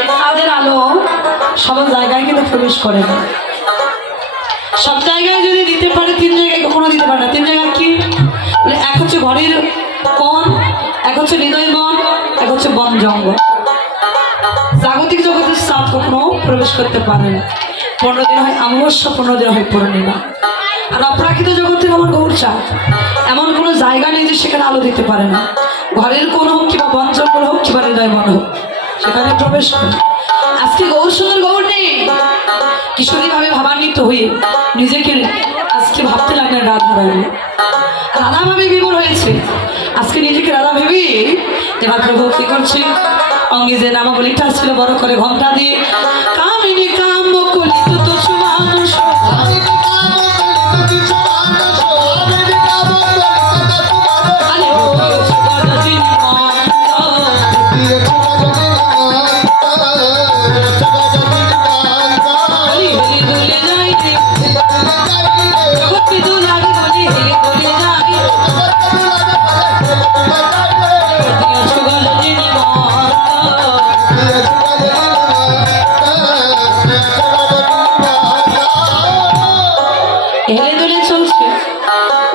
এই চাঁদের আলো সব জায়গায় কিন্তু প্রবেশ করে না। সব জায়গায় যদি দিতে পারে, তিন জায়গায় কখনো দিতে পারে না। তিন জায়গা কি? এক হচ্ছে ঘরের কোণ, এক হচ্ছে হৃদয় বন, এক হচ্ছে বন জঙ্গল। জাগতিক জগতের চাঁদ কখনো প্রবেশ করতে পারে না। 15 দিন হয় অমাবস্যা, 15 দিন হয় পূর্ণিমা। আর অপ্রাকৃত জগতের আমার গৌর চাঁদ, এমন কোনো জায়গা নেই যে সেখানে আলো দিতে পারে না। ঘরের কোণ হোক কিংবা বন জঙ্গল হোক কিংবা হৃদয় বন হোক, সেখানে প্রবেশ করে। আজকে গৌর সুন্দর গৌর নেই, কিশোরী ভাবে ভাবান্বিত হয়ে নিজেকে আজকে ভাবতে লাগলেন রাধা রানী। রাধা ভাবে বিমূঢ় হয়েছে, আজকে নিজেকে রাধা ভেবে এবার প্রভু কি করছে, অঙ্গে যে নামাবলিটা ছিল বড় করে ঘন্টা দিয়ে, কামিনী কাম কলিত তো সুমানুষ,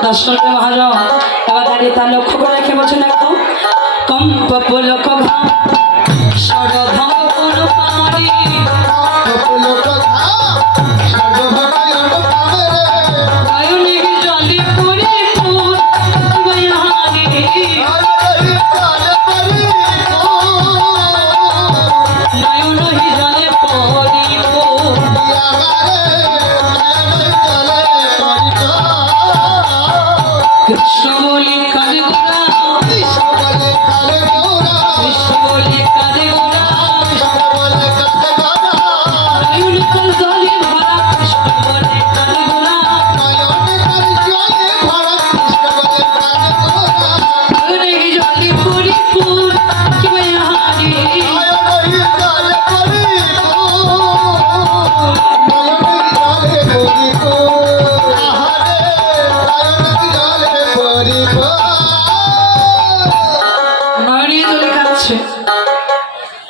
দর্শন মহাজন এবার দাঁড়িয়ে তার লক্ষ্য করে রেখে বলছেন, দেখো কম পপলক সরভঙ্গ কোনো পানি, নয়নে জলে পরিপূর্ণ বয়ানি, নয়নে জলে পরিপূর্ণ, কৃষ্ণ বলে কারে গোরা, কৃষ্ণ বলে কারে গোরা, নয়ন কল জলে ভরা, কৃষ্ণ বলে কারে গোরা, নয়নে জলে পরিপূর্ণ কি বয়ানি,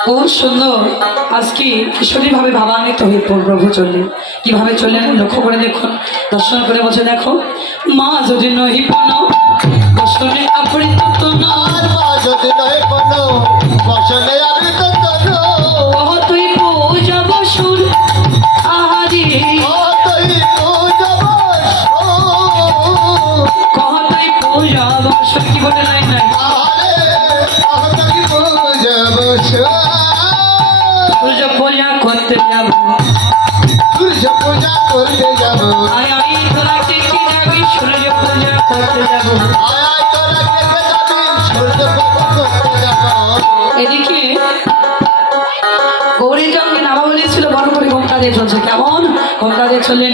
খুব সুন্দর। আজকে কিশোরী ভাবে ভাবান্বিত হয়ে প্রভু চললেন। কিভাবে চললেন লক্ষ্য করে দেখুন, দর্শন করে বলছে, দেখো মা যদি নহি পন বসনে আপৃত তন, কহ তুই পূজা বসুন আহারি, কহ তুই পূজা বসুন, কি বলে নাই নাই, সূর্য পূজা করতে যাব, সূর্য পূজা করতে যাব, আয় আয় তোরা কে কে যাবি, সূর্য পূজা করতে যাব, আয় আয় তোরা কে কে যাবি, সূর্য পূজা করতে যাব। এদিকে গৌরী জঙ্গে নামা বলেছিল বড় করে ঘোমটা দিয়ে চলছে। কেমন ঘোমটা দিয়ে চললেন,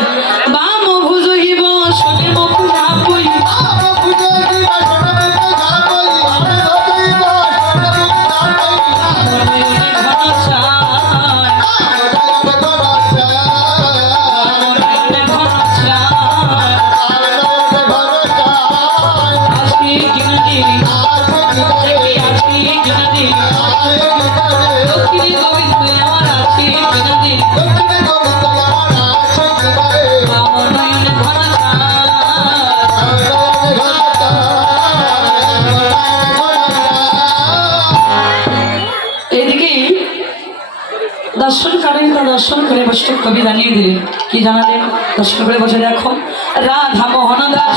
বাম ভুজ হইব শোনে মুখ ঝাপুই, দর্শন করেন, তা দর্শন করে বৈষ্ণব কবি জানিয়ে দিলেন, কি জানালেন, দর্শন করে বসে দেখো রাধা মোহন দাস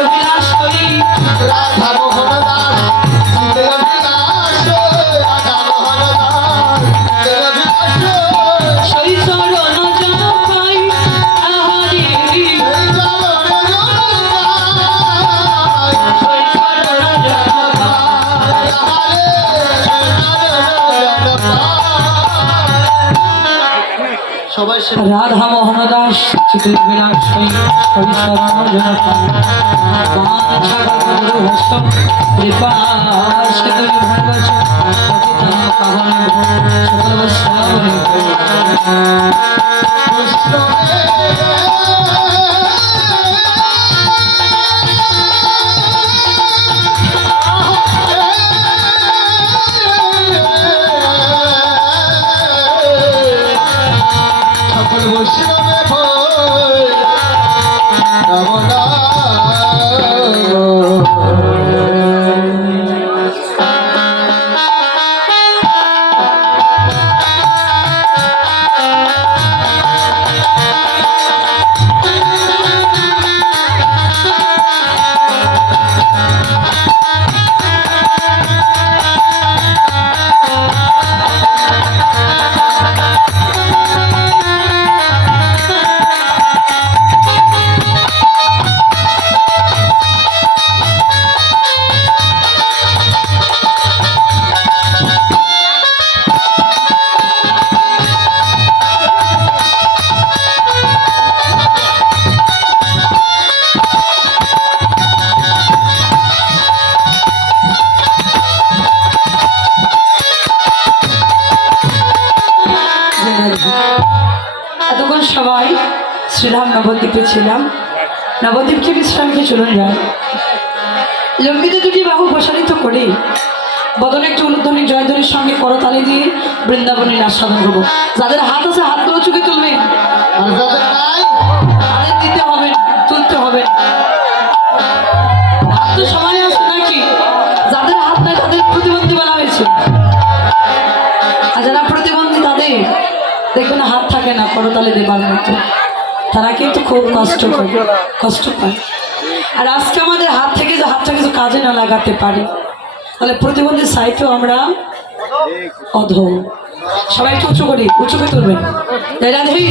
অভিলাষ করি, রাধা মোহন দাস সেই চরণ যেন পাই আহারি, সবাই রাধা মোহন দাস চিত্র বিলাস সবাই শ্রীরাম নবদ্বীপে ছিলাম। নবদ্বীপকে বিশ্রামকে চলুন যায়। লম্বিত দুটি বাহু প্রসারিত করে বদনে একটু উলুধ্বনি জয়ধ্বনির সঙ্গে করতালি দিয়ে বৃন্দাবনের আস্বাদন করবো। যাদের হাত আছে হাতগুলো চোখে তুলবেন, তাদের দিতে হবে না, তুলতে হবে না। হাত তো সবাই আছে নাকি? যাদের হাত নাই তাদের প্রতিবন্ধী বলা হয়েছে, আর যারা প্রতিবন্ধী তাদের দেখবেন হাত থাকে না করতালি দেবার মতো, তারা কিন্তু খুব কষ্ট পায়। আর আজকে আমাদের হাতটা কিছু কাজে না লাগাতে পারি, তাহলে প্রতিবন্ধী সাইটেও আমরা অধম। সবাই একটু উঁচু করে তুলবেন। রাধে